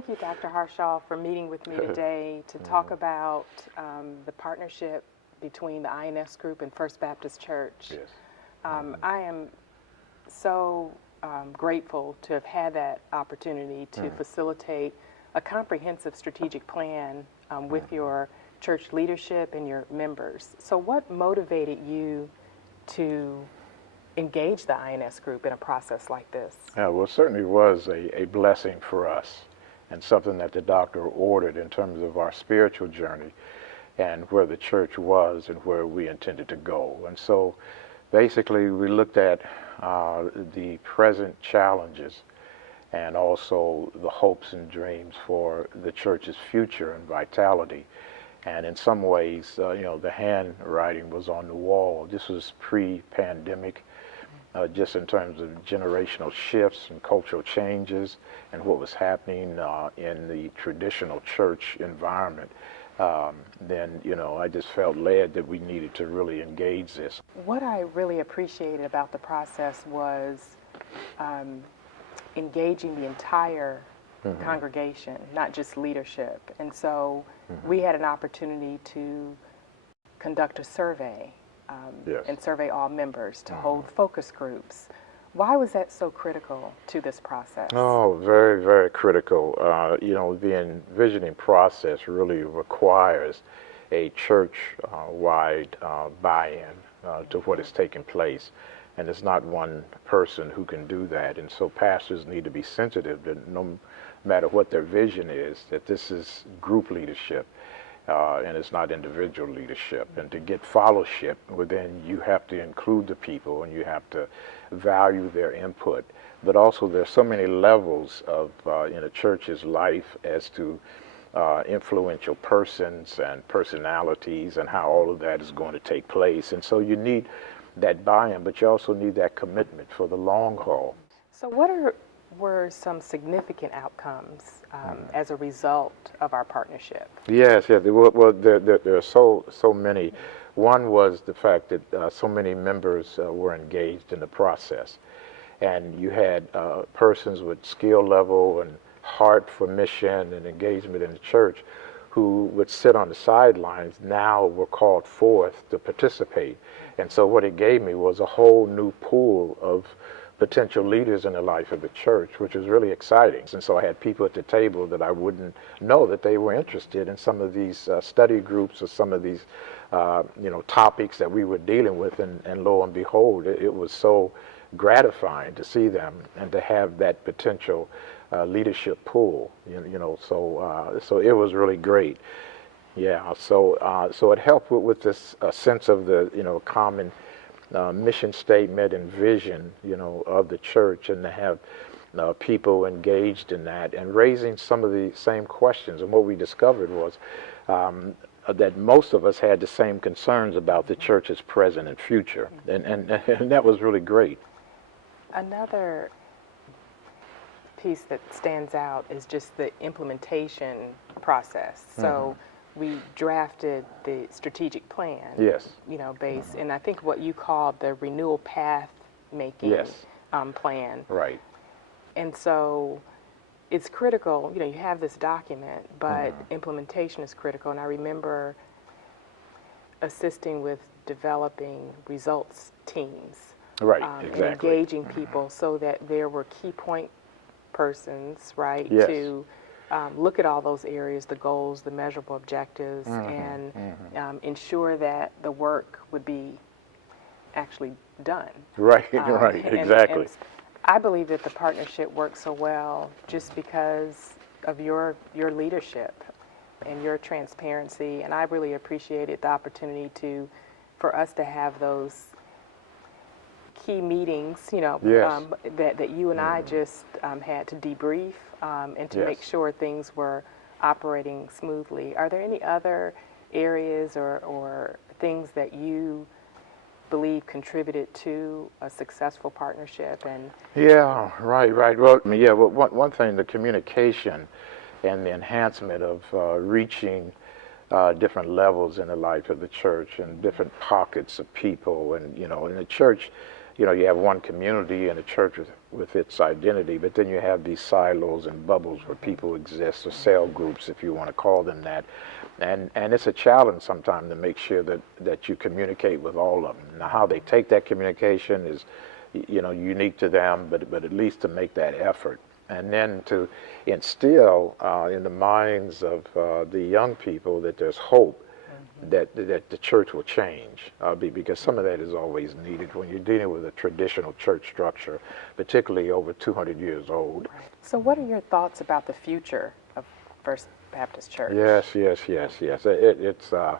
thank you, Dr. Harshaw, for meeting with me today to talk about the partnership between the INS Group and First Baptist Church. Yes. I am so grateful to have had that opportunity to facilitate a comprehensive strategic plan with your church leadership and your members. So what motivated you to engage the INS Group in a process like this? Yeah, well, it certainly was a blessing for us and something that the doctor ordered in terms of our spiritual journey and where the church was and where we intended to go. And so basically we looked at the present challenges and also the hopes and dreams for the church's future and vitality. And in some ways, the handwriting was on the wall. This was pre-pandemic, just in terms of generational shifts and cultural changes and what was happening in the traditional church environment. Then, I just felt led that we needed to really engage this. What I really appreciated about the process was engaging the entire congregation, not just leadership. And so we had an opportunity to conduct a survey Yes. and survey all members, to hold focus groups. Why was that so critical to this process? Oh, very, very critical. The envisioning process really requires a church-wide buy-in to what is taking place. And it's not one person who can do that. And so pastors need to be sensitive that no matter what their vision is, that this is group leadership. And it's not individual leadership. And to get fellowship, well, then you have to include the people and you have to value their input. But also there's so many levels of in a church's life as to influential persons and personalities and how all of that is going to take place. And so you need that buy-in, but you also need that commitment for the long haul. So what were some significant outcomes as a result of our partnership? Yes, there are so many. One was the fact that so many members were engaged in the process, and you had persons with skill level and heart for mission and engagement in the church who would sit on the sidelines now were called forth to participate. And so what it gave me was a whole new pool of potential leaders in the life of the church, which was really exciting. And so I had people at the table that I wouldn't know that they were interested in some of these study groups or some of these topics that we were dealing with, and lo and behold, it was so gratifying to see them and to have that potential leadership pool. So it was really great. Yeah. So it helped with this sense of the common mission statement and vision, of the church, and to have people engaged in that and raising some of the same questions. And what we discovered was that most of us had the same concerns about the church's present and future, and that was really great. Another piece that stands out is just the implementation process. So we drafted the strategic plan. Yes. Based, and I think what you called the Renewal path making plan. Right. And so it's critical, you have this document, but implementation is critical. And I remember assisting with developing results teams. Right, exactly. And engaging people so that there were key point persons, right, Yes. to look at all those areas, the goals, the measurable objectives, and ensure that the work would be actually done. Right, right, exactly. And I believe that the partnership works so well just because of your leadership and your transparency, and I really appreciated the opportunity for us to have those key meetings, Yes. that you and I just had to debrief and to make sure things were operating smoothly. Are there any other areas or things that you believe contributed to a successful partnership? And Yeah, right. Well, one thing, the communication and the enhancement of reaching different levels in the life of the church and different pockets of people, and in the church, you know, you have one community and a church with its identity, but then you have these silos and bubbles where people exist, or cell groups, if you want to call them that. And it's a challenge sometimes to make sure that you communicate with all of them. Now, how they take that communication is, you know, unique to them, but at least to make that effort. And then to instill in the minds of the young people that there's hope, that the church will change, because some of that is always needed when you're dealing with a traditional church structure, particularly over 200 years old. So what are your thoughts about the future of First Baptist Church? Yes. It's a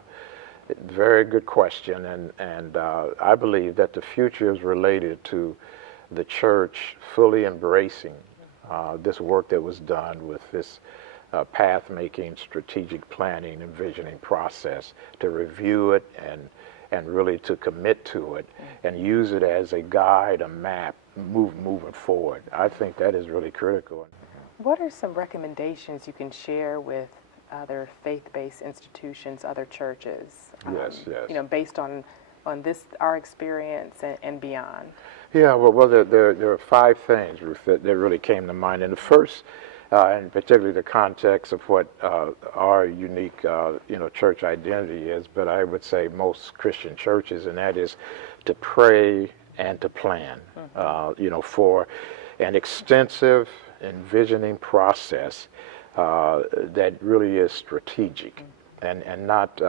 very good question, and I believe that the future is related to the church fully embracing this work that was done with this path-making, strategic planning, and visioning process, to review it and really to commit to it and use it as a guide, a map, moving forward. I think that is really critical. What are some recommendations you can share with other faith-based institutions, other churches? Yes. You know, based on this, our experience and beyond. Yeah, well, there are 5 things, Ruth, that really came to mind. And the first, and particularly the context of what our unique, church identity is, but I would say most Christian churches, and that is to pray and to plan, for an extensive envisioning process that really is strategic and not,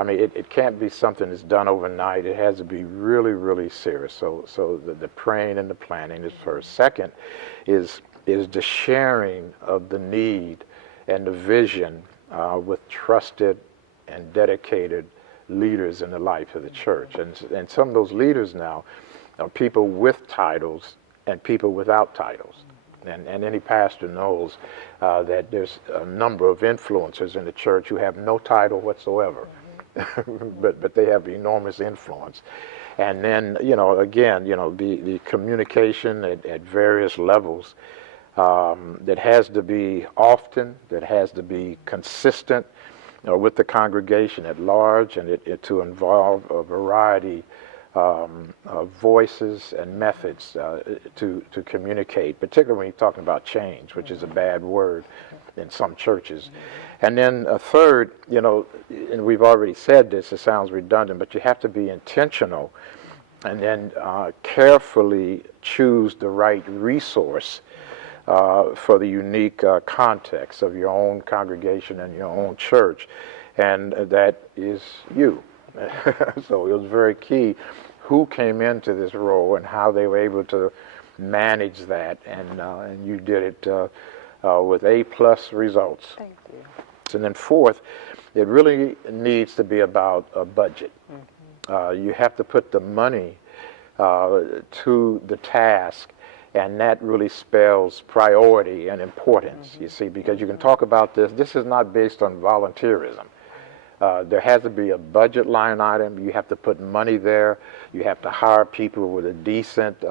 it can't be something that's done overnight. It has to be really, really serious. So the praying and the planning is first. Second is the sharing of the need and the vision with trusted and dedicated leaders in the life of the church. And some of those leaders now are people with titles and people without titles. And any pastor knows that there's a number of influencers in the church who have no title whatsoever, but they have enormous influence. And then, the communication at various levels that has to be often, that has to be consistent with the congregation at large, and it to involve a variety of voices and methods to communicate, particularly when you're talking about change, which is a bad word in some churches. And then a third, and we've already said this, it sounds redundant, but you have to be intentional and then carefully choose the right resource for the unique context of your own congregation and your own church, and that is you. So it was very key who came into this role and how they were able to manage that, and you did it with A+ results. Thank you. And then fourth, it really needs to be about a budget. You have to put the money to the task, and that really spells priority and importance, you see, because you can talk about this. This is not based on volunteerism. There has to be a budget line item. You have to put money there. You have to hire people with a decent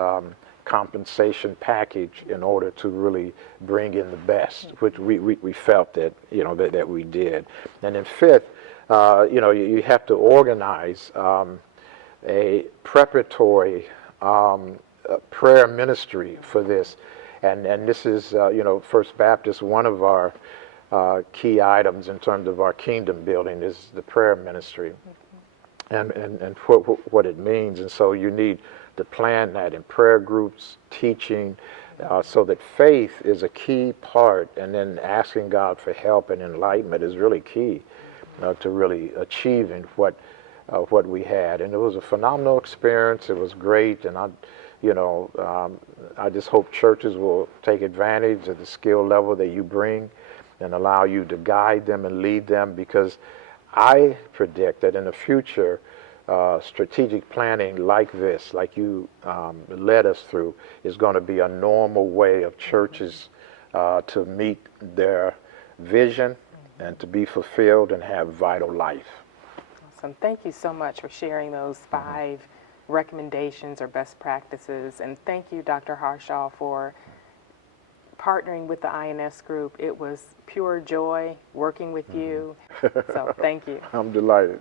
compensation package in order to really bring in the best, which we felt that, that we did. And then fifth, you have to organize a preparatory prayer ministry for this. And this is, First Baptist, one of our key items in terms of our kingdom building is the prayer ministry and what it means. And so you need to plan that in prayer groups, teaching, so that faith is a key part, and then asking God for help and enlightenment is really key to really achieving what we had. And it was a phenomenal experience. It was great, and I just hope churches will take advantage of the skill level that you bring and allow you to guide them and lead them, because I predict that in the future, strategic planning like this, like you led us through, is going to be a normal way of churches to meet their vision and to be fulfilled and have vital life. Awesome. Thank you so much for sharing those 5 recommendations or best practices. And thank you, Dr. Harshaw, for partnering with the INS group. It was pure joy working with you. So thank you. I'm delighted.